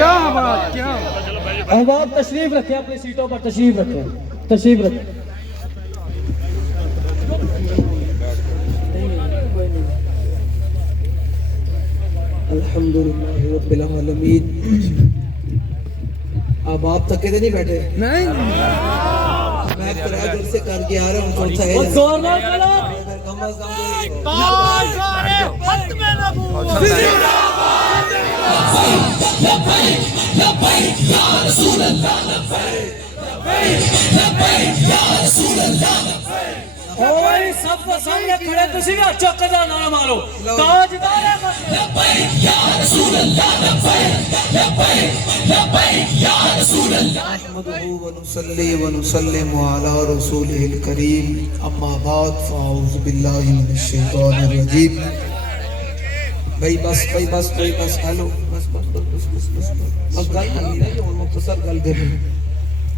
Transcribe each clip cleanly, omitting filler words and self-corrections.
کیا بات کیا احباب تشریف رکھیں اپنی سیٹوں پر تشریف رکھیں الحمدللہ رب العالمین اب آپ تک کہتے نہیں بیٹھے نہیں میں ترہ دل سے کر کے آ رہا ہوں چوتھا ہے زوردار کرو کم از کم تاجدار ختم نبوت لبیک یا رسول اللہ لبیک یا رسول اللہ اوہ سب کو سامنے کھڑے تسی بھی چکر دا نعرہ مارو تاجدار لبیک یا رسول اللہ لبیک یا رسول اللہ نحمدہ ونصلی ونسلم علی رسولہ الکریم اما بعد فاعوذ باللہ من الشیطان الرجیم بھائی بس ہیلو بس گل نہیں رہی اور مختصر گل کر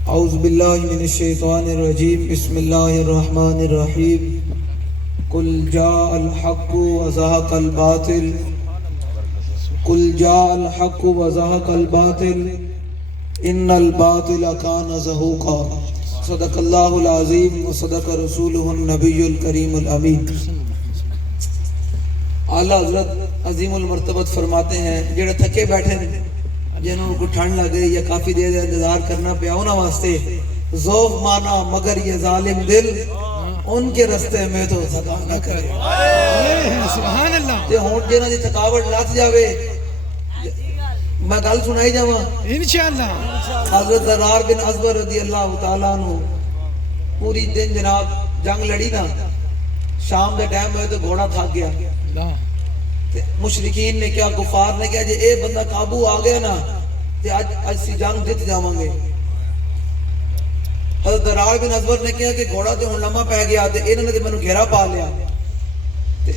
اعوذ باللہ من الشیطان الرجیم بسم اللہ الرحمن الرحیم قل جاء الحق وزهق الباطل قل جاء الحق وزهق الباطل ان الباطل كان زهوقا صدق اللہ العظیم وصدق رسولہ النبی الکریم الامین اعلیٰ حضرت عظیم المرتبت فرماتے ہیں جڑے تھکے بیٹھے ہیں جنہوں کو ٹھنڈ لگ گئی یا کافی دیر انتظار کرنا پیا انہاں واسطے ذوق مانا مگر یہ ظالم دل ان کے رستے میں تو تھکا نہ کرے سبحان اللہ تے ہونٹ جنہاں دی تھکاوٹ لگ جاوے میں گل سنائی جاواں انشاءاللہ حضرت ضرار بن ازور رضی اللہ تعالیٰ عنہ پوری دن جناب جنگ لڑی نا شام دے ٹائم میں تو گھوڑا تھک گیا مشرکین نے کیا کفار نے کیا جے اے بندہ قابو آ گیا نا تے آج سی جنگ جت جاواں گے حضرت ضرار بن ازور نے کیا کہ گھوڑا تے ہن لمحہ پہ گیا تے انہوں نے مینوں گھیرا پا لیا تے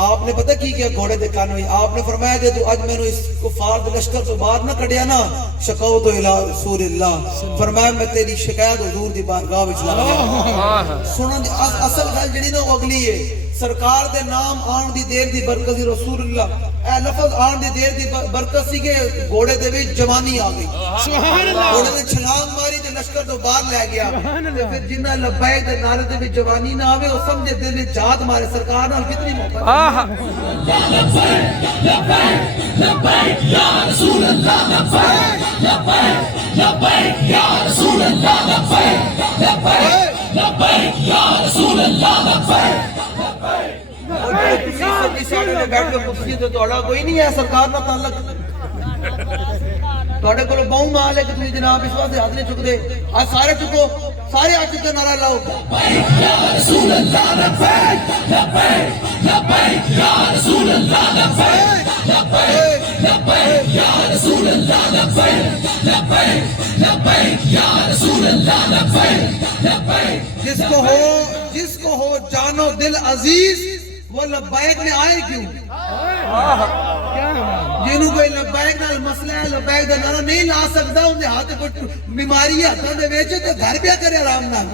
آپ نے پتہ کی کیا گھوڑے دے کان ہوئی آپ نے فرمایا کہ تو اج مینوں اس کفار دے لشکر تو باہر نہ کڈیا نا شکوت الی رسول اللہ فرمایا میں تیری شکایت حضور دی بارگاہ وچ لا گیا سنن دی اصل گل جڑی نا اگلی ہے سرکار دے نام آن دی دیر دی برکت رسول اللہ اے لفظ آن دی دیر دی برکت سی کہ گھوڑے دے وچ جوانی آ گئی سبحان اللہ گھوڑے نے چھلانگ ماری تے لشکر تو باہر لے گیا تے پھر جنہ لبیک دے نعرے دے وچ جوانی نہ آوے او سمجھے دل وچ جات مارے سرکار نال کتنی محبت لبیک یا رسول اللہ لبیک یا رسول اللہ لبیک یا رسول اللہ بیٹھ کے پوچھیں تو توڑا کوئی نہیں ہے سرکار نہ تعلق توڑے کو بہوں مال ہے کہ تجھے جناب اس واسطے ہاتھ نہیں چک دے آج سارے چکو سارے آج چکے نعرہ لاؤ لبیک یا رسول اللہ لبیک یا رسول اللہ لبیک یا رسول اللہ لبیک یا رسول اللہ جس کو ہو جانو دل عزیز وہ لبیک میں آئے کیوں جنہوں کوئی لبیک نال مسئلہ ہے لبیک دا نعرہ نہیں لا سکتا ان دے ہاتھ کو بیماری ہے ہاتھوں دے وچ تے گھر پیا کرے آرام نال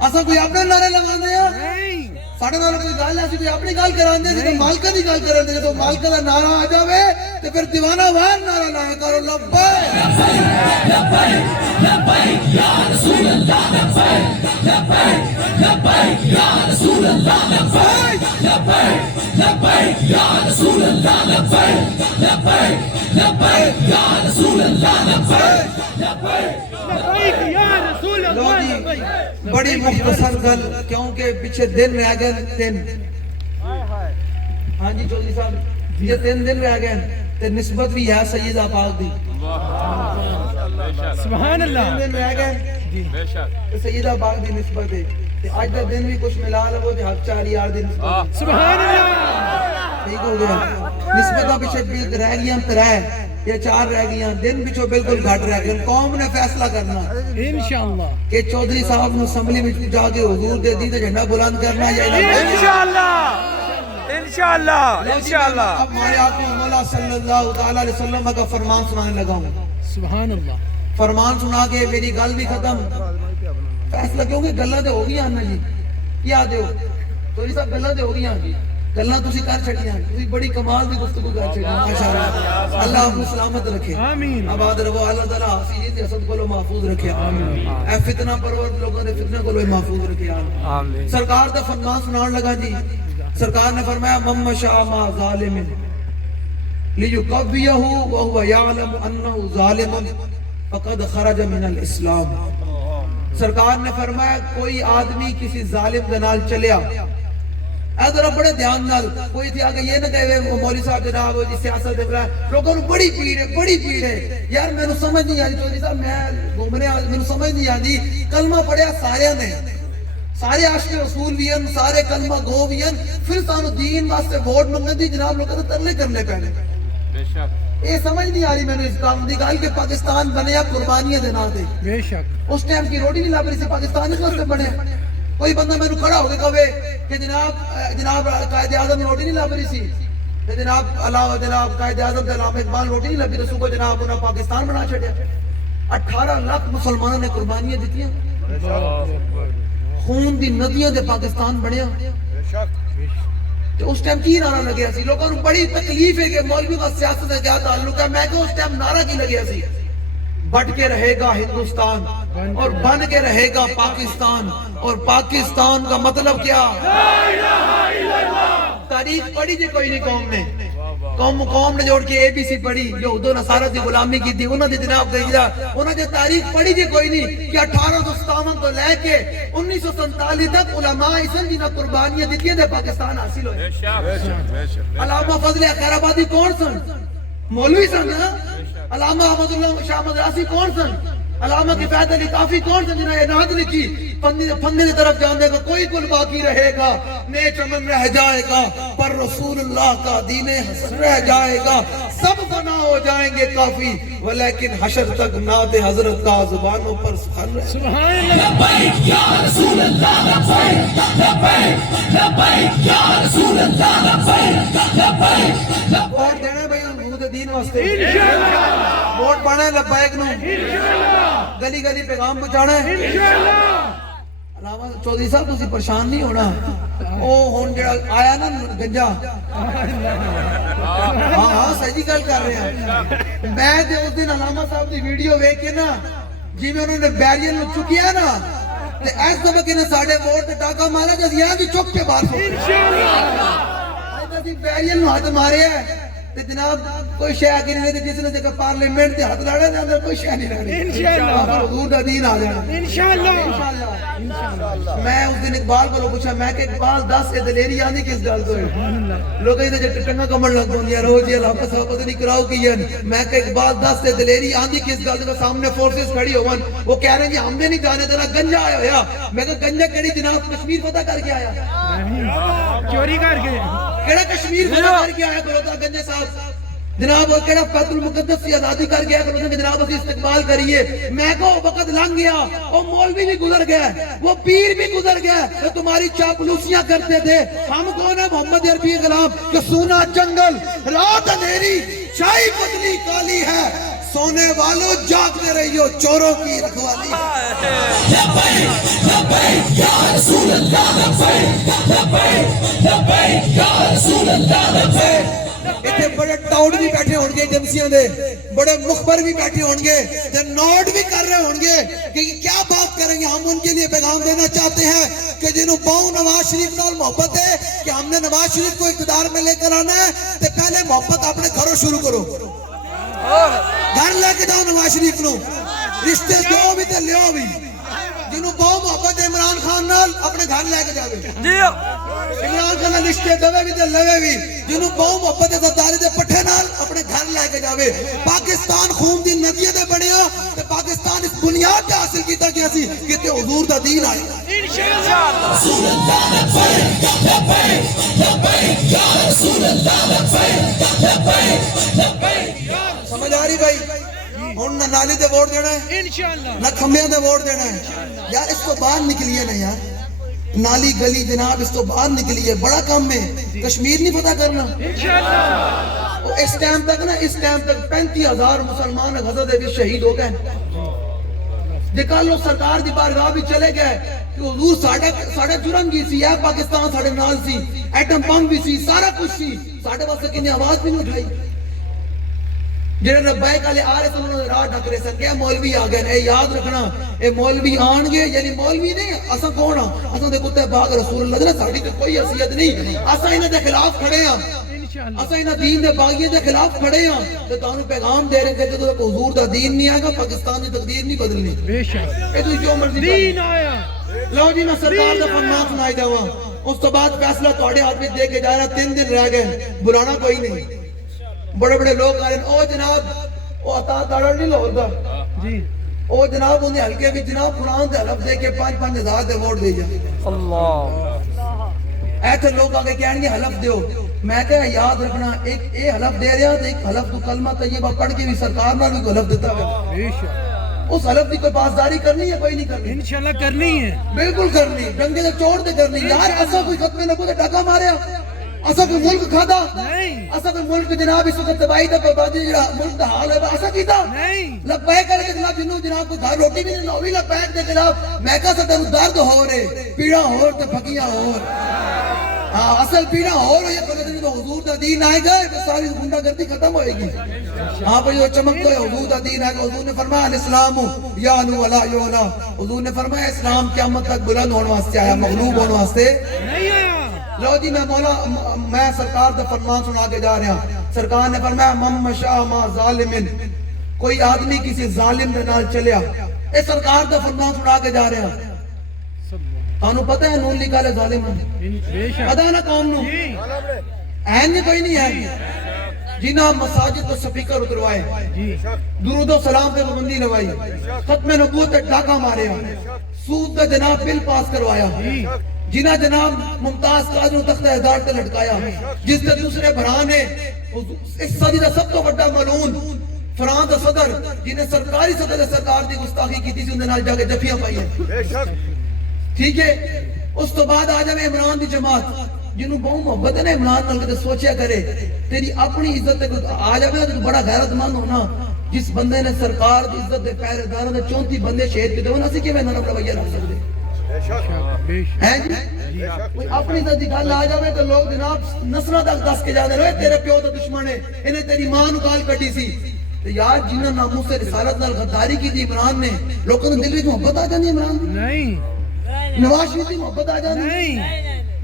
اساں کوئی اپنے نعرے لگاندے ہیں ساڈے نال کوئی گل ہے کوئی اپنی گل کراندے ہیں تے مالکہ دی گل کراندے ہیں تو مالکہ دا نعرہ آ جاوے تے پھر دیوانہ وار نعرہ لائے کرو لبیک لبیک یا رسول اللہ لبیک یا رسول اللہ لبیک یا رسول اللہ لبیک یا رسول اللہ لبیک یا رسول اللہ بڑی مختصر گل کیونکہ پیچھے دن رہ گئے دن ہاں جی چودھری صاحب یہ 3 دن رہ گئے تے نسبت بھی ہے سیدہ پاک دی سبحان اللہ 3 دن رہ گئے سیدہ پاک دی نسبت ہے تے آج دا دن بھی کچھ ملا لو تے حق 4 یار دی نسبت سبحان اللہ ٹھیک ہو گیا نسبتاں پیچھے رہ گیاں 3 یا 4 رہ گیاں دن پیچھے بالکل گھٹ رہ گئے قوم نے فیصلہ کرنا انشاءاللہ کہ چودھری صاحب نے اسمبلی میں جا کے حضور دے دی تے جھنڈا بلند کرنا یا انشاءاللہ اب ہمارے آقا مولا صلی اللہ تعالی علیہ وسلم کا فرمان سنانے لگا ہوں سبحان اللہ فرمان سنا کے میری گل بھی ختم فیصلہ کیوں کہ گلاں تے ہو گئی نا جی کیا دیو تو یہ سب گلاں تے ہو گئی جی گلاں تسی کر چھڑیاں تسی بڑی کمال دی گفتگو کر چھڑیاں ماشاءاللہ اللہ آپ کو سلامت رکھے آمین آباد رہو اللہ تعالیٰ حافظ حسد کو محفوظ رکھے اے فتنہ پرور لوگوں نے فتنہ کو محفوظ رکھے آمین سرکار دا فرمان سنان لگا جی سرکار نے فرمایا من مشاء ما ظالم لیقویہ وہو یعلم انہ ظالم فقد خرج من الاسلام سرکار نے فرمایا کوئی آدمی کسی ظالم کے نال چلیا اے ذرا بڑے دھیان نال کوئی تھی آگے یہ نہ کہے وہ مولوی صاحب جناب جی سیاست دے رہا ہے لوگوں کو بڑی پیڑ ہے یار میں نے سمجھ نہیں آتی چودھری صاحب میں گھومنے میں نے سمجھ نہیں آتی کلمہ پڑھیا سارے نے سارے عاشق رسول بھی ہیں سارے کلمہ گو بھی ہیں پھر سانو دین واسطے ووٹ منگن دی جناب لوگوں کو ترلے کرنے پہلے یہ سمجھ نہیں آ رہی میں نے اس کام دی گل کہ پاکستان بنیا قربانیاں دینا دے بے شک اس ٹائم کی روٹی نہیں لب رہی سی پاکستان اس واسطے بنے کوئی بندہ میں نے کھڑا ہو کے کہے کہ جناب قائد اعظم روٹی نہیں لب رہی سی جناب قائد اعظم تے علامہ اقبال روٹی نہیں لبی رسول کو جناب انہاں پاکستان بنا چھڑیا 18 لاکھ مسلمانوں نے قربانیاں دیتیاں خون دی ندیاں دے پاکستان بنیا تو اس ٹائم کی نعرہ لگیا سی لوگوں کو بڑی تکلیف ہے کہ مولوی کا سیاست سے کیا تعلق ہے میں کہ اس ٹائم نعرہ کی لگیا سی بٹ کے رہے گا ہندوستان اور بن کے رہے گا پاکستان اور پاکستان کا مطلب کیا تاریخ پڑھی جی کوئی نہیں قوم نے قوم نے جوڑ کے اے بی سی پڑھی جو دو نصارہ دی غلامی کی تھی انہوں نے جناب دیجا انہوں نے تاریخ پڑھی جی کوئی نہیں کہ 1857 تو لے کے 1947 تک علماء اسلام جنہاں قربانیاں دیتیاں دے پاکستان حاصل ہوئے علامہ فضل خیر آبادی کون سن مولوی سن علامہ احمد اللہ شاہ مدراسی کون سن علامہ کفایت علی کافی کون سن جنہاں یہ نعت لکھی پندے کی طرف جان دے گا کوئی کل باقی رہے گا نے چمن رہ جائے گا پر رسول اللہ کا دین حسن رہ جائے گا سب فنا ہو جائیں گے کافی ولیکن حشر تک نعت حضرت کا زبانوں پر سخن رہے سبحان اللہ لبیک یا رسول اللہ لبیک لبیک لبیک یا رسول اللہ لبیک لبیک ووٹ دینا ہے بھائی حضور دین واسطے انشاءاللہ ووٹ پانا ہے لبیک نو انشاءاللہ گلی گلی پیغام پہنچانا ہے انشاءاللہ علامہ چودھری صاحب تسی پریشان نہیں ہونا او ہن جڑا آیا نا گنجا ہاں صحیح گل کر رہے ہیں میں تے اس دن علامہ صاحب دی ویڈیو ویکھ کے نا جی میں انہوں نے بیریئر نو چکیا نا تے ایس دفعہ کہ نے ساڈے ووٹ تے ٹاکا مارا جس یہاں کی چک کے باہر انشاءاللہ اسی بیریئر نو ہاتھ مارے ہیں تے جناب کوئی شے آگے نہیں رہتے جس نے جگہ پارلیمنٹ تے ہاتھ لڑے دے اندر کوئی شے نہیں لڑی انشاءاللہ حضور دا دین آ جانا انشاءاللہ میں اس دن اقبال کو پوچھا میں کہ اقبال 10 دلیری آندی کس گل تو ہے لوگ ادھر جے ٹنگا کمن لگ گون یا روز یہ علامہ صاحب پتہ نہیں کراؤ کی میں کہ اقبال 10 دلیری آندی کس گل تو سامنے فورسز کھڑی ہوون وہ کہہ رہے ہیں جی ہم نے نہیں جانے دینا گنجا آیا ہویا میں کہ گنجا کیڑی جناب کشمیر فتح کر کے آیا چوری کر کے کیڑا کشمیر فتح کر کے آیا بروتا گنجے صاحب جناب وہ کہڑا بیت المقدس کی آزادی کر گیا کہ جناب اسی استقبال کریے میں کو وقت لنگ گیا وہ مولوی بھی گزر گیا وہ پیر بھی گزر گیا جو تمہاری چاپلوسیاں کرتے تھے ہم کون ہیں محمد عربی غلام کہ سونا جنگل رات اندھیری چائے پتلی کالی ہے سونے والوں جاگتے رہیو چوروں کی رکھوالی لبیک لبیک یا رسول اللہ لبیک لبیک لبیک یا رسول اللہ لبیک اتنے بڑے ٹاؤن بھی بیٹھے ہوں گے ایجنسیاں دے بڑے مخبر بھی بیٹھے ہوں گے نوٹ بھی کر رہے ہوں گے کہ کیا بات کریں گے ہم ان کے لیے پیغام دینا چاہتے ہیں کہ جنہوں باؤں نواز شریف نال محبت ہے کہ ہم نے نواز شریف کو اقتدار میں لے کر آنا ہے تو پہلے محبت اپنے گھروں شروع کرو گھر لے کے جاؤ نواز شریف نو رشتے دو بھی تے لیو بھی جنہوں باؤں محبت ہے عمران خان نال اپنے گھر لے کے جاوے عمران خان نال رشتے دوے بھی تے لوے بھی جنہوں باؤں محبت ہے زرداری دے پٹھے نال اپنے گھر لے کے جاوے پاکستان خون دی ندیاں دے بڑھیا تے پاکستان اس بنیاد تے حاصل کیتا گیا سی کہ تے حضور دا دین آئے انشاءاللہ رسول اللہ لبیک لبیک لبیک یا رسول اللہ لبیک لبیک لبیک سمجھ آ رہی بھائی ہن نہ نالی دے ووٹ دینا ہے انشاءاللہ نہ کھمبیاں دے ووٹ دینا ہے یار اس تو باہر نکلیے نا یار نالی گلی جناب اس تو باہر نکلیے بڑا کام ہے کشمیر نہیں فتح کرنا انشاءاللہ اس ٹائم تک 35,000 مسلمان غزہ دے بھی شہید ہو گئے جے کل لو سرکار دی بارگاہ بھی چلے گئے کہ حضور ساڑھے جرم بھی سی ہے پاکستان ساڑھے نال سی ایٹم بم بھی سی سارا کچھ سی ساڑھے واسطے کنی آواز بھی نہیں اٹھائی جنہیں لبیک علیہ آ رہے تھے انہوں نے راہ ڈھک رہے سن کہ مولوی آ گئے اے یاد رکھنا اے مولوی آن گے یعنی مولوی نہیں اساں کون ہاں اساں دے کتے باغ رسول اللہ دے ساڑھی تے کوئی حیثیت نہیں اساں انہاں دے خلاف کھڑے ہاں اساں انہاں دین دے باغیے دے خلاف کھڑے ہاں تے تانوں پیغام دے رہے کہ جدوں حضور دا دین نہیں آئے گا پاکستان دی تقدیر نہیں بدلنی بے شک اے تو جو مرضی دین آیا لو جی میں سرکار دا فرمان سنائی جاواں اس تو بعد فیصلہ تواڈے ہاتھ وچ دے کے جا رہا 3 دن رہ گئے بلانا کوئی نہیں بڑے بڑے لوگ آ رہے ہیں او جناب او عطا داڑا نہیں لاہور دا جی او جناب انہیں ہلکے بھی جناب قرآن دے حلف دے کے 5-5 ہزار دے ووٹ دے جا اللہ ایتھے لوگ آگے کہیں گے حلف دیو میں کہا یاد رکھنا ایک اے حلف دے رہا تھا ایک حلف تو کلمہ طیبہ پڑھ کے بھی سرکار نہ بھی حلف دیتا ہے اس حلف کی کوئی پاسداری کرنی ہے کوئی نہیں کرنی انشاءاللہ کرنی ہے بالکل کرنی ڈنگے سے چوڑ دے کرنی یار ایسا کوئی ختم نہ کوئی ڈاکہ ماریا ایسا کوئی ملک کھادا ایسا کوئی ملک جناب اس وقت تباہی دا بربادی ملک دا حال ہے ایسا کیتا لبیک کر کے جناب جنوں جناب کو گھر روٹی بھی نہیں بھی لبیک دے جناب میں کہا سکتا ہوں درد ہو رہے پیڑا ہو تے پھکیاں ہو اصل پیڑا ہو رہی ہے تو حضور دا دین آئے گا ساری گنڈا گردی ختم ہوئے گی ہاں پر جو چمک تو ہے حضور دا دین آئے گا حضور نے فرمایا الاسلام یعلو ولا یعلا حضور نے فرمایا اسلام قیامت تک بلند ہونے واسطے آیا مغلوب ہونے واسطے نہیں آیا لو جی میں سرکار دا فرمان سنا کے جا رہا سرکار نے فرمایا من مشاء ما ظالمن کوئی آدمی کسی ظالم دے نال چلیا اے سرکار دا فرمان سنا کے جا رہا تانوں پتہ ہے نون لیگ والے ظالم ہیں پتہ ہے نا قوم نو این کوئی نہیں ہے جنہاں مساجد تو سپیکر اتروائے درود و سلام پہ پابندی لگائی ختم نبوت ڈاکہ مارے سود کا جناب بل پاس کروایا جنہاں جناب ممتاز قادر تختہ ہزار تے لٹکایا جس سے دوسرے بھرا نے اس صدی دا سب تو بڑا ملعون فرانس دا صدر جنہیں سرکاری صدر سرکار دی گستاخی کی تھی انہوں نے جا کے جفیاں پائی ہیں ٹھیک ہے اس تو بعد آ جائے عمران دی جماعت جنہوں بہت محبت ہے عمران نال کے سوچیا کرے تیری اپنی عزت آ جائے تو بڑا غیرت مند ہونا جس بندے نے سرکار دی عزت دے پہرے داراں دے 34 بندے شہید کیتے ہونا اسی کیویں نہ رویہ رکھ سکدے ہیں جی کوئی اپنی عزت دی گل آ جائے تو لوگ جناب نسلاں تک دس کے جاندے رہے تیرے پیو دا دشمن ہے انہیں تیری ماں نو گال کٹی سی تو یار جنہاں ناموس سے رسالت نال غداری کی تھی عمران نے لوگوں نے دل وچ محبت آ جاندی عمران نہیں نواز شریف کی محبت آ جاندی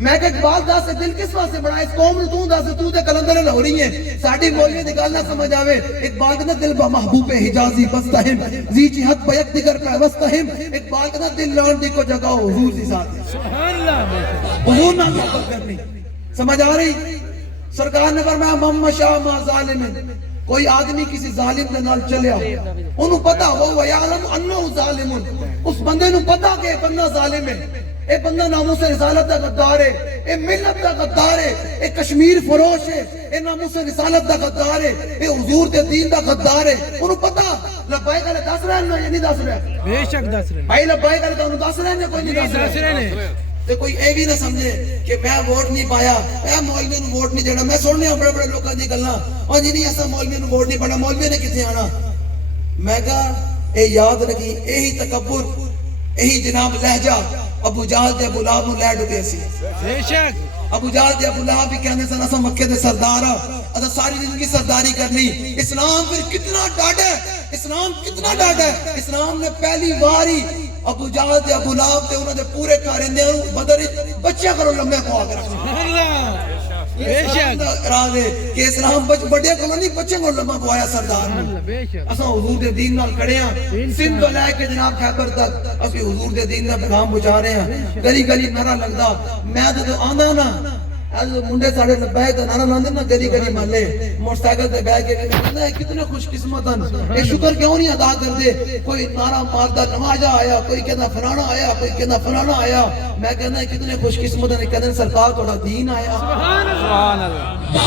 میں کہ اقبال دا سے دل کس واسطے بڑا اس قوم نو دا سے تو تے کلندر لاہوری ہے ساڈی بولی دی گل نہ سمجھ آوے اقبال کہنا دل با محبوب حجازی بستہم زی جہت بیک دیگر کا وستہم اقبال کہنا دل لان دی کو جگہ حضور دی ساتھ سبحان اللہ حضور نہ محبت کرنی سمجھ آ رہی سرکار نے فرمایا من مشاء ما ظالم کوئی آدمی کسی ظالم دے نال چلیا انہوں پتا ہو یعلم انہ ظالم اس بندے نو پتا کہ بندہ ظالم ہے اے بندہ ناموس رسالت دا غدار ہے اے ملت دا غدار ہے اے کشمیر فروش ہے اے ناموس رسالت دا غدار ہے اے حضور دے دین دا غدار ہے انہوں پتا لبائی کرے دس رہے ہیں یا نہیں دس رہے بے شک دس رہے بھائی لبائی کرے تو انہوں دس رہے ہیں یا کوئی نہیں دس رہے تے کوئی اے بھی نہ سمجھے کہ میں ووٹ نہیں پایا اے مولوی نو ووٹ نہیں دینا میں سننے ہوں بڑے بڑے لوگاں دی گلاں اور جی نہیں ایسا مولوی نو ووٹ نہیں پڑا مولوی نے کتنے آنا میں کہا اے یاد رکھی یہی تکبر یہی جناب لہجہ ابو جہل دے ابو لہب نو لے ڈبے سی بے شک ابو جہل دے ابو لہب بھی کہنے سن اساں مکے دے سردار ادا ساری زندگی سرداری کرنی اسلام پھر کتنا ڈاڈا ہے اسلام کتنا ڈاڈا ہے اسلام نے پہلی باری ابو جہل دے ابو لہب تے انہاں دے پورے کارندے نو بدر بچے کرو لمبے کو آ کر بے شک راضی کہ اسلام بڑے کو نہیں بچے کو لمبا پوایا سردار بے شک اساں حضور دے دین نال کھڑے ہیں سندھ تو لے کے جناب خیبر تک اسی حضور دے دین دا پیغام پہنچا رہے ہیں گلی گلی نعرہ لگدا میں تو آندا نا منڈے ساڑھے لبائے تو نانا لاندے نا گلی گلی مالے موٹر سائیکل تے بیٹھ کے کہنا ہے کتنے خوش قسمت ہیں اے شکر کیوں نہیں ادا کر دے کوئی نعرہ ماردا نمازا آیا کوئی کہنا فلانا آیا کوئی کہنا فلانا آیا میں کہنا ہے کتنے خوش قسمت ہیں کہتے ہیں سرکار تھوڑا دین آیا سبحان اللہ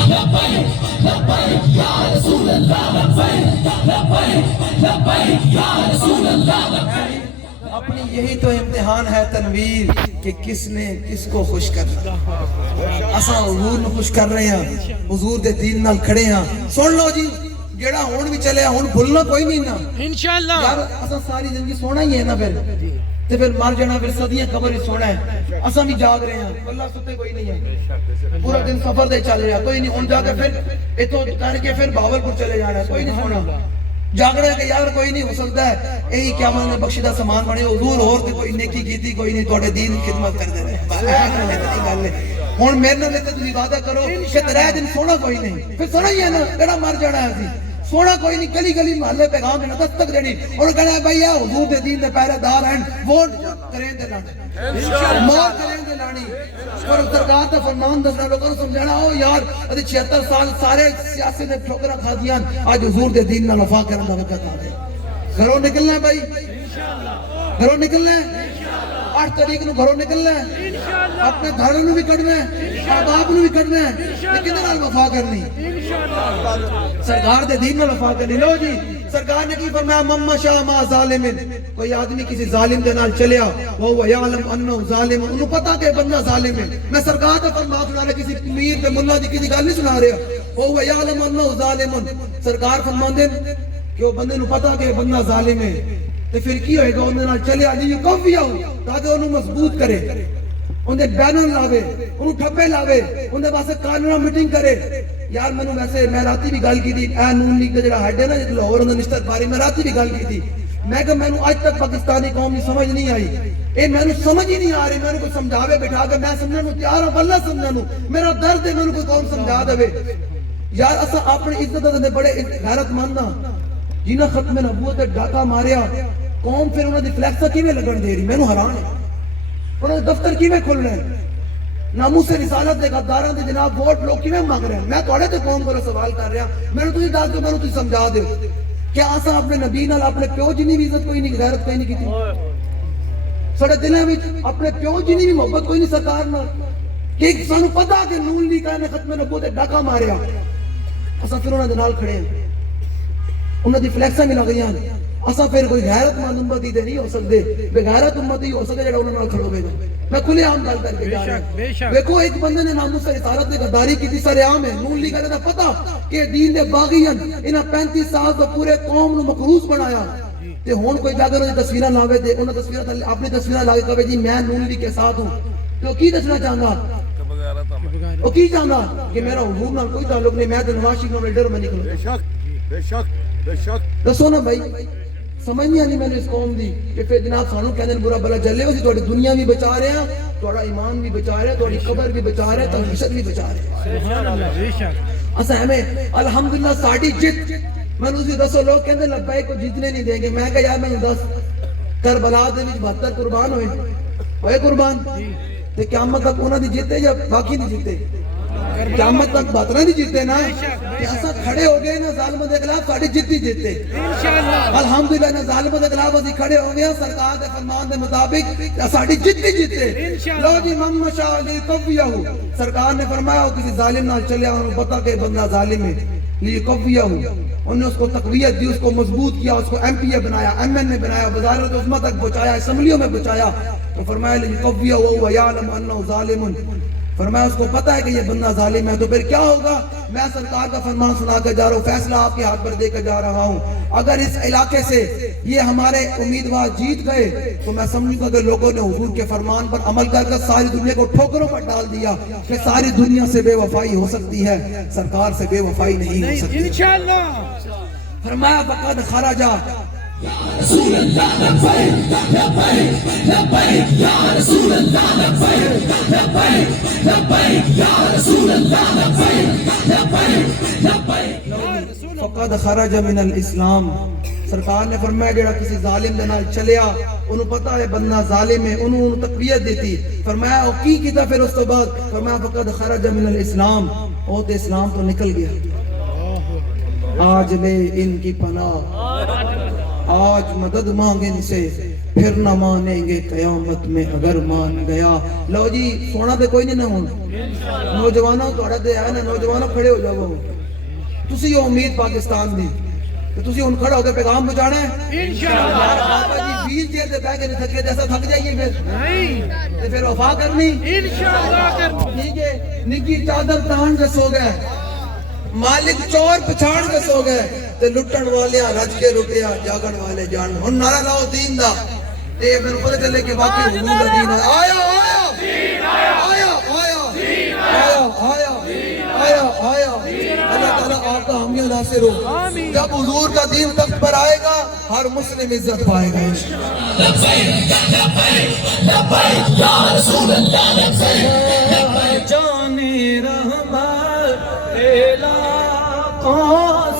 لبیک لبیک یا رسول اللہ لبیک لبیک لبیک یا رسول اللہ لبیک اپنی یہی تو امتحان ہے تنویر کہ کس نے کس کو خوش کرنا اساں حضور نو خوش کر رہے ہیں حضور دے دین نال کھڑے ہیں سن لو جی جیڑا ہون بھی چلے ہون بھولنا کوئی نہیں نا انشاءاللہ یار اساں ساری زندگی سونا ہی ہے نا پھر تے پھر مر جانا پھر صدیاں قبر ہی سونا ہے اساں بھی جاگ رہے ہیں اللہ ستے کوئی نہیں ہے پورا دن سفر دے چل رہا کوئی نہیں ہن جا کے پھر اتوں کر کے پھر بہاولپور چلے جانا ہے کوئی نہیں سونا جاگنا ہے کہ یار کوئی نہیں ہو سکتا ہے یہی کیا میں نے بخشیدہ سامان بنے حضور اور تے کوئی نیکی کیتی کوئی نہیں تواڈے دین کی خدمت کر دے رہے ہن میرے نال تے تسی وعدہ کرو کہ 3 دن سونا کوئی نہیں پھر سونا ہی ہے نا کیڑا مر جانا ہے اسی سونا کوئی نہیں گلی گلی محلے پیغام دینا دستک دینی اور کہنا ہے بھائی حضور دے دین دے پہرے دار ہیں ووٹ کریں دے لانی مار کریں دے لانی اور سرکار کا فرمان دسنا لوگوں کو سمجھانا ہو یار 76 سال سارے سیاسی نے ٹھوکراں کھا دیاں آج حضور دے دین نال وفا کرن دا وقت آ گیا گھروں نکلنا ہے بھائی گھروں نکلنا ہے 8 تاریخ نو گھروں نکلنا ہے اپنے گھر نو بھی کڈنا ہے احباب نو بھی کڈنا ہے لیکن نال وفا کرنی سرکار دے دین نال وفا کرنی لو جی سرکار نے کی فرمایا مما شاہ ما ظالم کوئی آدمی کسی ظالم دے نال چلیا وہ یعلم انه ظالم انہوں پتہ کہ بندہ ظالم ہے میں سرکار دا فرمان سنا رہا کسی امیر تے مولا دی کسی گل نہیں سنا رہا وہ یعلم انه ظالم سرکار فرماندے کہ وہ بندے نو پتہ کہ بندہ ظالم ہے تے پھر کی ہوئے گا انہوں چلے علی قویہ تاکہ انہوں مضبوط کرے انہیں بینر لاوے انہوں ٹھپے لاوے انہیں واسے قانونہ میٹنگ کرے یار میں نے ویسے میں راتی بھی گل کی تھی اے نون لیگ کا جڑا ہیڈ ہے نا جس لاہور انہوں نشتر باری میں راتی بھی گل کی تھی میں کہ میں نے آج تک پاکستانی قوم کی سمجھ نہیں آئی اے میں نے سمجھ ہی نہیں آ رہی میں نے کوئی سمجھاوے بٹھا کے میں سمجھنے کو تیار ہوں واللہ سمجھنے میرا درد ہے میں نے کوئی قوم سمجھا دے یار اسا اپنی عزت دے بڑے غیرت مند ہاں جنہاں ختم نبوت تے ڈاکا ماریا قوم پھر انہوں دی فلیکسا کیویں لگن دے رہی میں نے حیران ہے انہوں نے دفتر کیویں کھل رہے ہیں ناموس رسالت دے غداراں دے جناب ووٹ لوگ کیویں مانگ رہے ہیں میں تواڈے تے قوم کو سوال کر رہا میں نے تسی دس دو میں نے تسی سمجھا دیو کیا اساں اپنے نبی نال اپنے پیو جنی بھی عزت کوئی نہیں غیرت کوئی نہیں کیتی ساڈے دلاں وچ اپنے پیو جنی بھی محبت کوئی نہیں سرکار نال کہ سانو پتہ کہ نون لیگ نے ختم نبوت تے ڈاکا ماریا اساں پھر انہاں دے نال کھڑے ہیں انہاں دی فلیکساں بھی لگ گئیاں اساں پھر کوئی غیرت مند امتی دے نہیں ہو سکدے بے غیرت امتی ہو سکے جڑا انہاں نال کھڑو ہوے گا میں کھلے عام گل کر کے جا رہا ہوں دیکھو ایک بندے نے ناموس رسالت تے غداری کی سارے عام ہے نون لیگ دا پتہ کہ دین دے باغی ہیں انہاں 35 سال تو پورے قوم نو مقروض بنایا تے ہن کوئی جا کے انہاں دی تصویراں لاوے تے انہاں تصویراں تے اپنی تصویراں لا کے کہے جی میں نون لیگ کے ساتھ ہوں تو کی دسنا چاہندا او کی چاہندا کہ میرا حضور نال کوئی تعلق نہیں میں تے نواز شریف نال لیڈر میں نکلوں بے شک دسو نا بھائی سمجھ نہیں آنی میں نے اس قوم دی کہ پھر جناب سانو کہنے برا بلا جلے ہو سی تھوڑی دنیا بھی بچا رہے ہیں تھوڑا ایمان بھی بچا رہے ہیں تھوڑی قبر بھی بچا رہے ہیں تھوڑی حشر بھی بچا رہے ہیں اسا ہمیں الحمدللہ ساڑی جت میں نے اسی دسو لوگ کہنے لبائی کو جتنے نہیں دیں گے میں کہا یار میں نے 10 کربلا دے وچ 72 قربان ہوئے قربان تے قیامت تک انہاں دی جیتے یا باقی نہیں جیتے قیامت تک 72 نہیں جیتے نا کہ اسا کھڑے ہو گئے نا ظالموں دے خلاف ساڈی جیتی جیتے الحمدللہ نا ظالموں دے خلاف اسی کھڑے ہو گئے سرکار دے فرمان دے مطابق ساڈی جیتی جیتے لو جی مم شاء علی قویہ سرکار نے فرمایا کسی ظالم نال چلیا انہوں پتہ کہ بندہ ظالم ہے لی قویہ انہوں نے اس کو تقویت دی اس کو مضبوط کیا اس کو ایم پی اے بنایا ایم این اے بنایا وزارت عظمیٰ تک پہنچایا اسمبلیوں میں پہنچایا تو فرمایا لی قویہ وہو یعلم انہ ظالم فرمایا اس کو پتہ ہے کہ یہ بندہ ظالم ہے تو پھر کیا ہوگا میں سرکار کا فرمان سنا کے جا رہا ہوں فیصلہ آپ کے ہاتھ پر دے کے جا رہا ہوں اگر اس علاقے سے یہ ہمارے امیدوار جیت گئے تو میں سمجھوں گا کہ لوگوں نے حضور کے فرمان پر عمل کر کر ساری دنیا کو ٹھوکروں پر ڈال دیا کہ ساری دنیا سے بے وفائی ہو سکتی ہے سرکار سے بے وفائی نہیں ہو سکتی انشاءاللہ فرمایا فقد خرجا رسول اللہ لبیک لبیک لبیک یا رسول اللہ لبیک لبیک لبیک یا رسول اللہ لبیک لبیک لبیک فقد خرج من الاسلام سرکار نے فرمایا جڑا کسی ظالم دے نال چلیا انہوں پتہ ہے بندہ ظالم ہے انہوں تقویت دیتی فرمایا او کی کیتا پھر اس تو بعد فرمایا فقد خرج من الاسلام او تے اسلام تو نکل گیا آج لے ان کی پناہ آج مدد مانگے ان سے پھر نہ مانیں گے قیامت میں اگر مان گیا لو جی سونا دے کوئی نہیں نہ ہوں نوجوانوں توڑا دے آئے نا نوجوانوں کھڑے ہو جاؤ تسی یہ امید پاکستان دی کہ تسی ان کھڑا ہو کے پیغام بچانا ہے انشاءاللہ بابا جی ویل چیئر دے بیٹھ کے نہیں تھکے جیسا تھک جائیے پھر پھر وفا کرنی انشاءاللہ کرنی ٹھیک ہے نکی چادر تہان جس ہو گئے مالک چور پچھاڑ کے سو گئے تے لٹن والے رج کے لٹیا جاگن والے جان ہن نعرہ لاؤ دین دا تے میں پتہ چلے کہ واقعی حضور دا دین آیا آیا آیا آیا آیا آیا آیا اللہ تعالیٰ آپ کا حامی و ناصر ہو جب حضور کا دین تخت پر آئے گا ہر مسلم عزت پائے گا جانے رحمت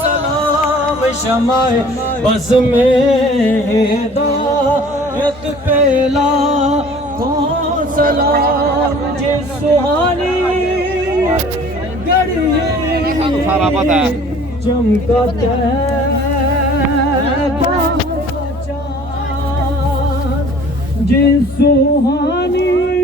سلام شمع بس میں ہدایت پہلا سلام جے سہانی گڑی چمکا چاند جے سہانی